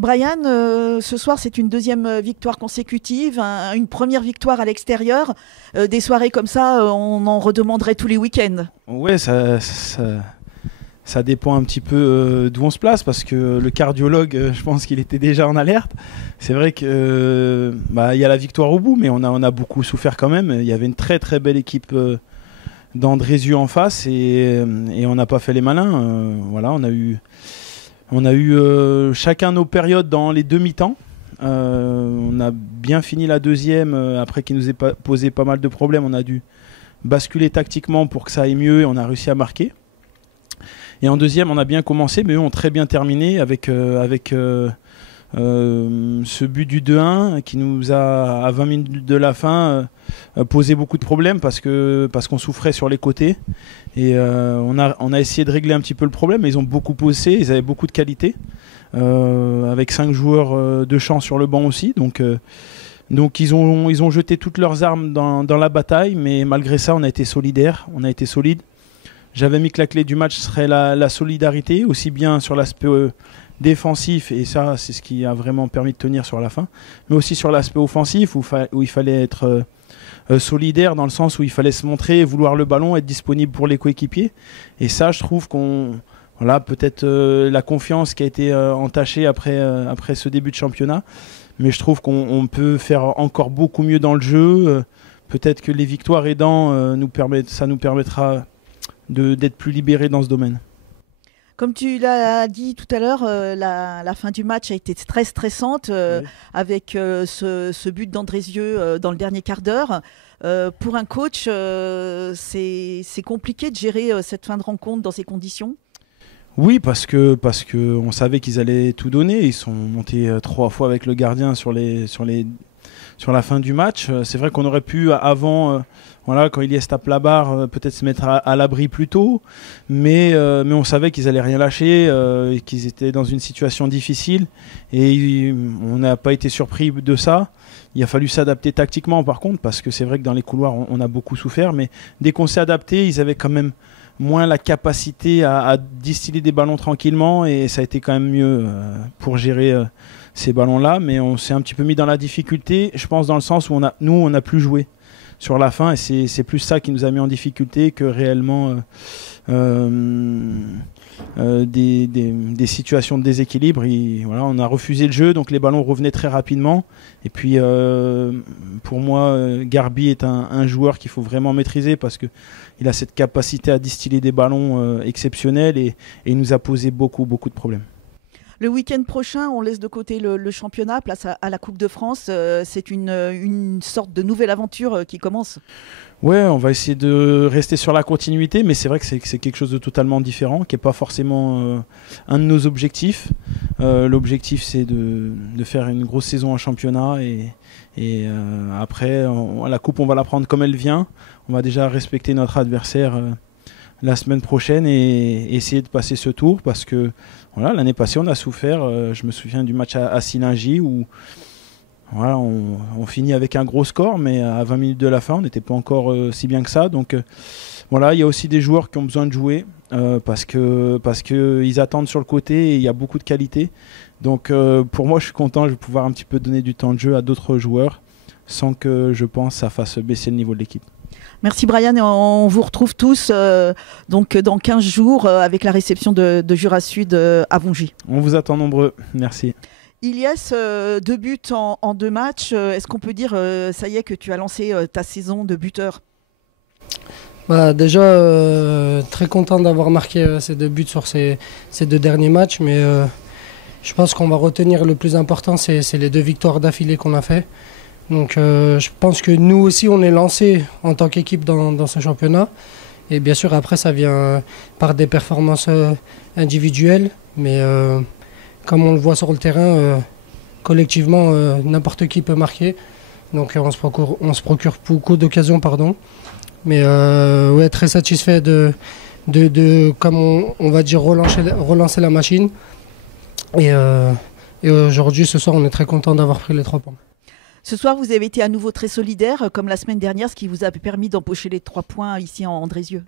Brian, ce soir, c'est une deuxième victoire consécutive, une première victoire à l'extérieur. Des soirées comme ça, on en redemanderait tous les week-ends. Ouais, ça dépend un petit peu d'où on se place, parce que le cardiologue, je pense qu'il était déjà en alerte. C'est vrai que il y a la victoire au bout, mais on a beaucoup souffert quand même. Il y avait une très très belle équipe d'Andrézieux en face et on n'a pas fait les malins. Voilà, on a eu chacun nos périodes dans les demi-temps. On a bien fini la deuxième, après qu'il nous ait posé pas mal de problèmes. On a dû basculer tactiquement pour que ça aille mieux et on a réussi à marquer. Et en deuxième, on a bien commencé, mais eux ont très bien terminé avec ce but du 2-1 qui nous a, à 20 minutes de la fin, posé beaucoup de problèmes parce qu'on souffrait sur les côtés. Et on a essayé de régler un petit peu le problème, mais ils ont beaucoup poussé, ils avaient beaucoup de qualité, avec 5 joueurs de champ sur le banc aussi. Donc ils ont jeté toutes leurs armes dans la bataille, mais malgré ça, on a été solidaires, on a été solides. J'avais mis que la clé du match serait la solidarité, aussi bien sur l'aspect défensif, et ça c'est ce qui a vraiment permis de tenir sur la fin, mais aussi sur l'aspect offensif où il fallait être solidaire, dans le sens où il fallait se montrer, vouloir le ballon, être disponible pour les coéquipiers. Et ça, je trouve peut-être la confiance qui a été entachée après ce début de championnat, mais je trouve qu'on peut faire encore beaucoup mieux dans le jeu. Peut-être que les victoires aidant, ça nous permettra d'être plus libérés dans ce domaine. Comme tu l'as dit tout à l'heure, la fin du match a été très stressante, oui, avec ce but d'Andrézieux dans le dernier quart d'heure. Pour un coach, c'est compliqué de gérer cette fin de rencontre dans ces conditions. Oui, parce que on savait qu'ils allaient tout donner. Ils sont montés 3 fois avec le gardien sur la fin du match. C'est vrai qu'on aurait pu avant, quand Iliès tape la barre, peut-être se mettre à l'abri plus tôt, mais on savait qu'ils allaient rien lâcher, et qu'ils étaient dans une situation difficile, et on n'a pas été surpris de ça. Il a fallu s'adapter tactiquement par contre, parce que c'est vrai que dans les couloirs on a beaucoup souffert, mais dès qu'on s'est adapté, ils avaient quand même moins la capacité à distiller des ballons tranquillement, et ça a été quand même mieux pour gérer ces ballons-là, mais on s'est un petit peu mis dans la difficulté, je pense, dans le sens où on n'a plus joué sur la fin, et c'est plus ça qui nous a mis en difficulté que réellement des situations de déséquilibre. On a refusé le jeu, donc les ballons revenaient très rapidement. Et puis pour moi, Garbi est un joueur qu'il faut vraiment maîtriser, parce qu'il a cette capacité à distiller des ballons exceptionnels, et il nous a posé beaucoup de problèmes. Le week-end prochain, on laisse de côté le championnat, place à la Coupe de France. C'est une sorte de nouvelle aventure qui commence. Ouais, on va essayer de rester sur la continuité, mais c'est vrai que c'est quelque chose de totalement différent, qui n'est pas forcément un de nos objectifs. L'objectif, c'est de faire une grosse saison en championnat, et après, la Coupe, on va la prendre comme elle vient. On va déjà respecter notre adversaire la semaine prochaine et essayer de passer ce tour, parce que l'année passée on a souffert. Je me souviens du match à Sillingy où on finit avec un gros score, mais à 20 minutes de la fin on n'était pas encore si bien que ça. Donc il y a aussi des joueurs qui ont besoin de jouer, parce que ils attendent sur le côté, et il y a beaucoup de qualité. Donc pour moi, je suis content, je vais pouvoir un petit peu donner du temps de jeu à d'autres joueurs sans que, je pense, ça fasse baisser le niveau de l'équipe. Merci Brian, et on vous retrouve tous donc dans 15 jours avec la réception de Jura Sud à Vongy. On vous attend nombreux, merci. Iliès, 2 buts en 2 matchs. Est-ce qu'on peut dire, ça y est, que tu as lancé ta saison de buteur ? Déjà, très content d'avoir marqué ces 2 buts sur ces 2 derniers matchs, mais je pense qu'on va retenir le plus important, c'est les 2 victoires d'affilée qu'on a fait. Donc je pense que nous aussi on est lancés en tant qu'équipe dans ce championnat, et bien sûr après ça vient par des performances individuelles, mais comme on le voit sur le terrain, collectivement n'importe qui peut marquer, donc on se procure beaucoup d'occasions, mais très satisfait de comme on va dire relancer la machine, et aujourd'hui ce soir on est très content d'avoir pris les 3 points. Ce soir, vous avez été à nouveau très solidaire, comme la semaine dernière, ce qui vous a permis d'empocher les 3 points ici en Andrézieux.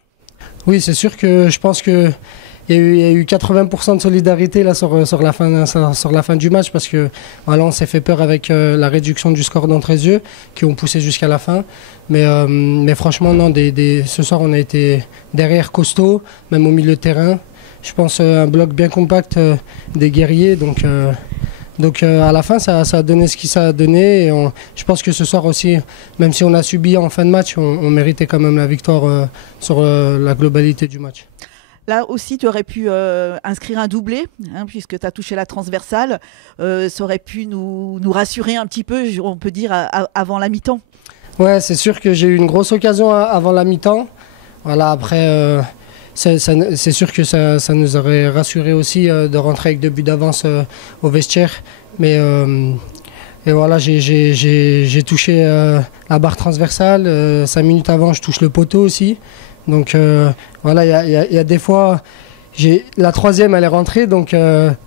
Oui, c'est sûr que je pense que il y a eu 80% de solidarité là, sur la fin du match parce que voilà, on s'est fait peur avec la réduction du score d'Andrézieux qui ont poussé jusqu'à la fin. Mais franchement, non, ce soir, on a été derrière costaud, même au milieu de terrain. Je pense un bloc bien compact des guerriers. Donc à la fin, ça a donné ce qui ça a donné. Et je pense que ce soir aussi, même si on a subi en fin de match, on méritait quand même la victoire sur la globalité du match. Là aussi, tu aurais pu inscrire un doublé, hein, puisque tu as touché la transversale. Ça aurait pu nous rassurer un petit peu, on peut dire, avant la mi-temps. Ouais, c'est sûr que j'ai eu une grosse occasion avant la mi-temps. Voilà, après, c'est sûr que ça nous aurait rassuré aussi de rentrer avec 2 buts d'avance au vestiaire. Mais et voilà, j'ai touché la barre transversale. 5 minutes avant, je touche le poteau aussi. Donc voilà, il y a des fois, la troisième elle est rentrée, donc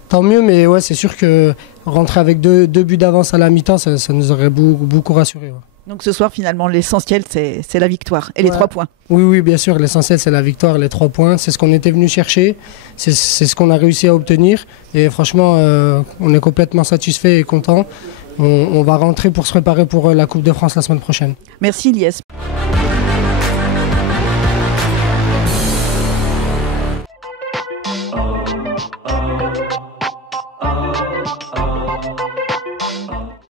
tant mieux, mais ouais, c'est sûr que rentrer avec deux buts d'avance à la mi-temps, ça nous aurait beaucoup rassuré. Ouais. Donc ce soir, finalement, l'essentiel, c'est la victoire et les 3 points. Oui, bien sûr, l'essentiel, c'est la victoire, les 3 points. C'est ce qu'on était venu chercher, c'est ce qu'on a réussi à obtenir. Et franchement, on est complètement satisfait et content. On va rentrer pour se préparer pour la Coupe de France la semaine prochaine. Merci, Lies.